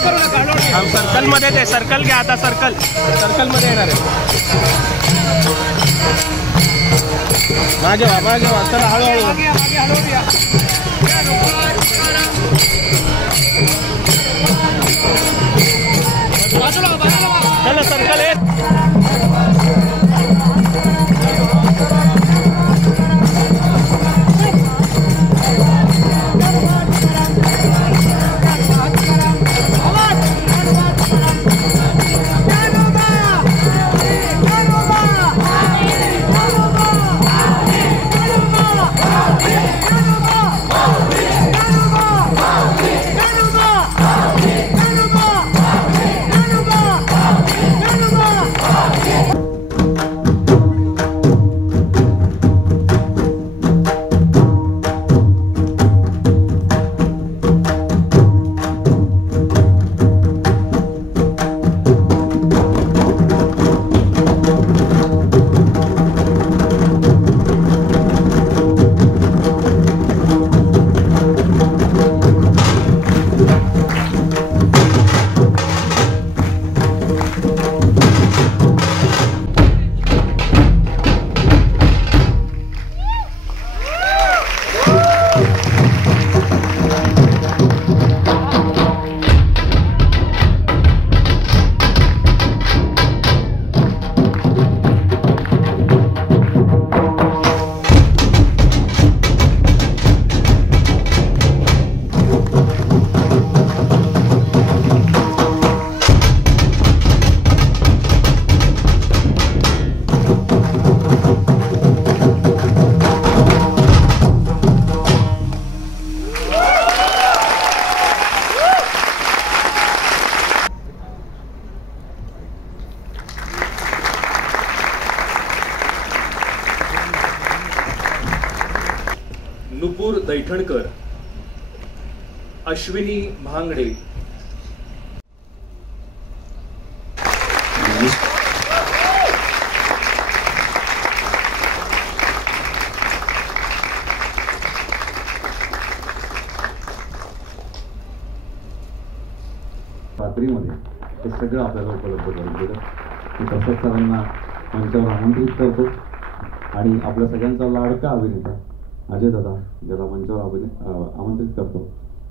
Circle मध्ये ते circle घ्या आता सर्कल मध्ये येणार आहे. मागे वा चला हळूहळू चला सर्कल येत. नुपूर दैठणकर, अश्विनी भांगडे, रात्रीमध्ये हे सगळं आपल्याला उपलब्ध करून दिलं. मी प्रसाद सरांना मंचावर आमंत्रित करतो आणि आपल्या सगळ्यांचा लाडका अभिनेता अजय दादा ज्याला मंचावर आमंत्रित करतो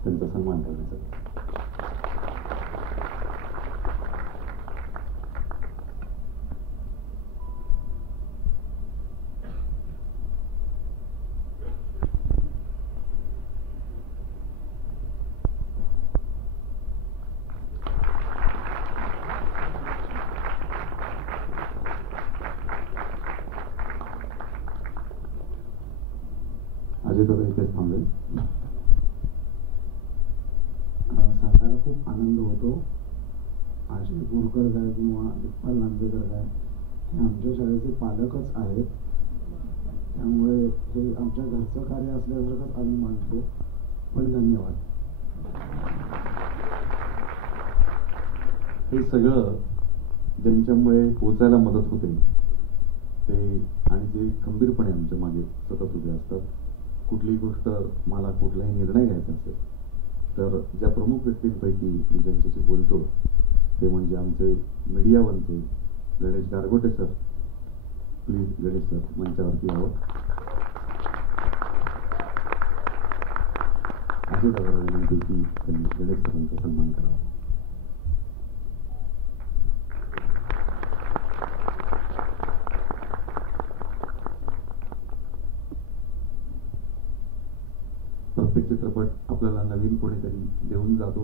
त्यांचा सन्मान करण्यासाठी. अजय दादा इथेच थांबेल. सांगायला खूप आनंद होतो. आशिष बोरकर काय किंवा इक्बाल नांदेकर काय हे आमच्या शाळेचे पालकच आहेत. त्यामुळे हे आमच्या घरचं कार्य असल्यासारखंच आम्ही मानतो. पण धन्यवाद. हे सगळं ज्यांच्यामुळे पोचायला मदत होते ते आणि जे खंबीरपणे आमच्या मागे सतत उभे असतात. कुठलीही गोष्ट मला कुठलाही निर्णय घ्यायचा असेल तर ज्या प्रमुख व्यक्तींपैकी मी ज्यांच्याशी बोलतो ते म्हणजे आमचे मीडियावरचे Ganesh Gargote sir. Please Ganesh sir मंचावरती यावं. असे दादा विनंती की त्यांनी गणेश सरांचा सन्मान करावा. प्रत्येक चित्रपट आपल्याला नवीन कोणीतरी देऊन जातो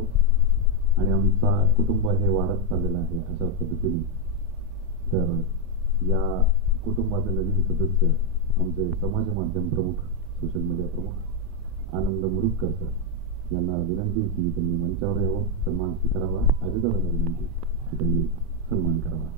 आणि आमचा कुटुंब हे वाढत चाललेलं आहे अशा पद्धतीने. तर या कुटुंबाचे नवीन सदस्य आमचे समाज माध्यम प्रमुख, सोशल मीडिया प्रमुख आनंद मुरुगकर सर यांना विनंती की त्यांनी मंचावर यावं, सन्मान स्वीकारावा. अजितदादांना विनंती की त्यांनी सन्मान करावा.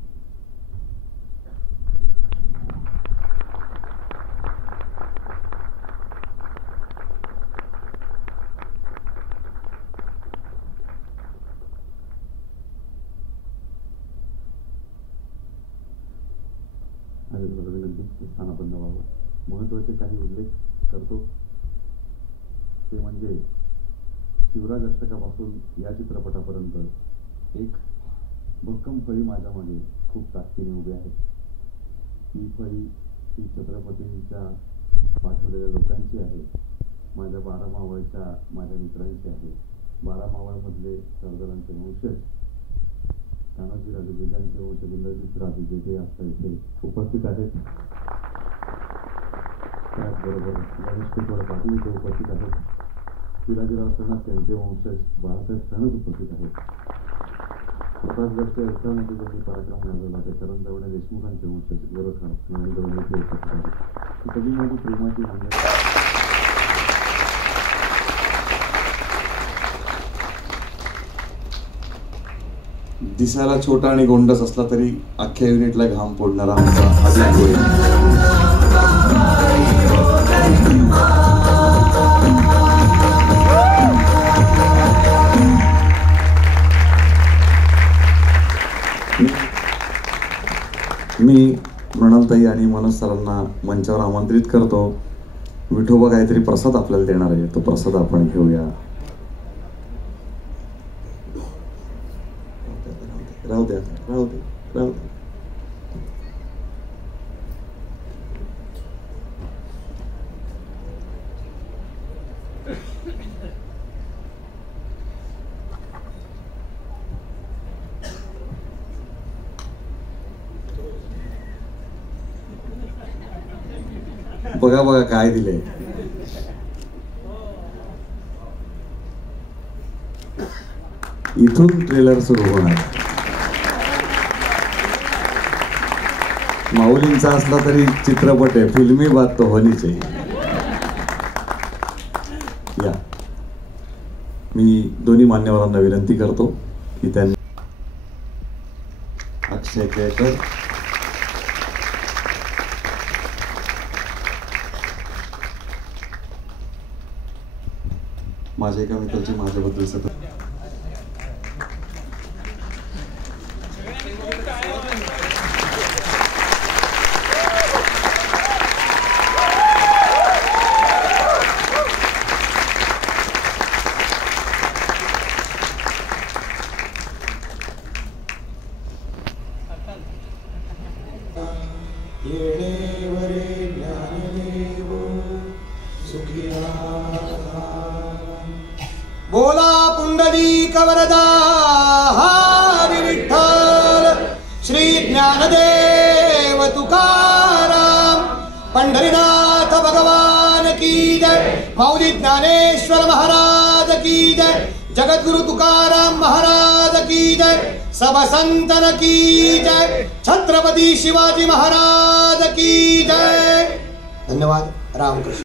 विनंती स्थानापन्न व्हावं. महत्वाचे काही उल्लेख करतो ते म्हणजे शिवराज अष्टकापासून या चित्रपटापर्यंत एक भक्कम फळी माझ्या मागे खूप ताकदीने उभी आहे. ही फळी ही छत्रपतींच्या पाठवलेल्या लोकांची आहे. माझ्या 12 मावळच्या माझ्या मित्रांची आहे. 12 मावळमधले सरदारांचे वंशज, तानाजी राजे जेजांचे वंशज, इंद्रजित राजे जे जे आता इथे उपस्थित आहेत. त्याचबरोबर गणेश किशोर पाटील इथे उपस्थित आहेत. शिवाजीराव सणस यांचे वंशज बाळासाहेब सणस उपस्थित आहेत. प्रतापगडच्या युद्धामध्ये ज्यांनी पराक्रम गाजवला त्या करण देशमुखांचे वंशज गोरखा नरेंद्र मोदी उपस्थित आहेत. सगळी माझी प्रेमाची मंडळी. दिसायला छोटा आणि गोंडस असला तरी अख्ख्या युनिटला घाम फोडणारा आमचा अजित गोरे. मी मृणालताई आणि मनोज सरांना मंचावर आमंत्रित करतो. विठोबा काहीतरी प्रसाद आपल्याला देणार आहे, तो प्रसाद आपण घेऊया. राहू द्या, राहू दे, राहू दे. बघा बघा काय दिले. इथून ट्रेलर सुरू होणार. माऊलींचा असला तरी चित्रपट आहे, फिल्मी बात तो होनी चाहिए. या मी दोन्ही मान्यवरांना विनंती करतो की त्यांनी अक्षय केळकर, माझ्या एका मित्राची माझ्याबद्दल सतत बोला पुंडलिक वरदा हरी विठ्ठल. श्री ज्ञानदेव तुकाराम पंढरीनाथ भगवान की जय. माऊली ज्ञानेश्वर महाराज की जय. जगद्गुरु तुकाराम महाराज की जय. सब संतन की जय. छत्रपती शिवाजी महाराज की जय. धन्यवाद. रामकृष्ण.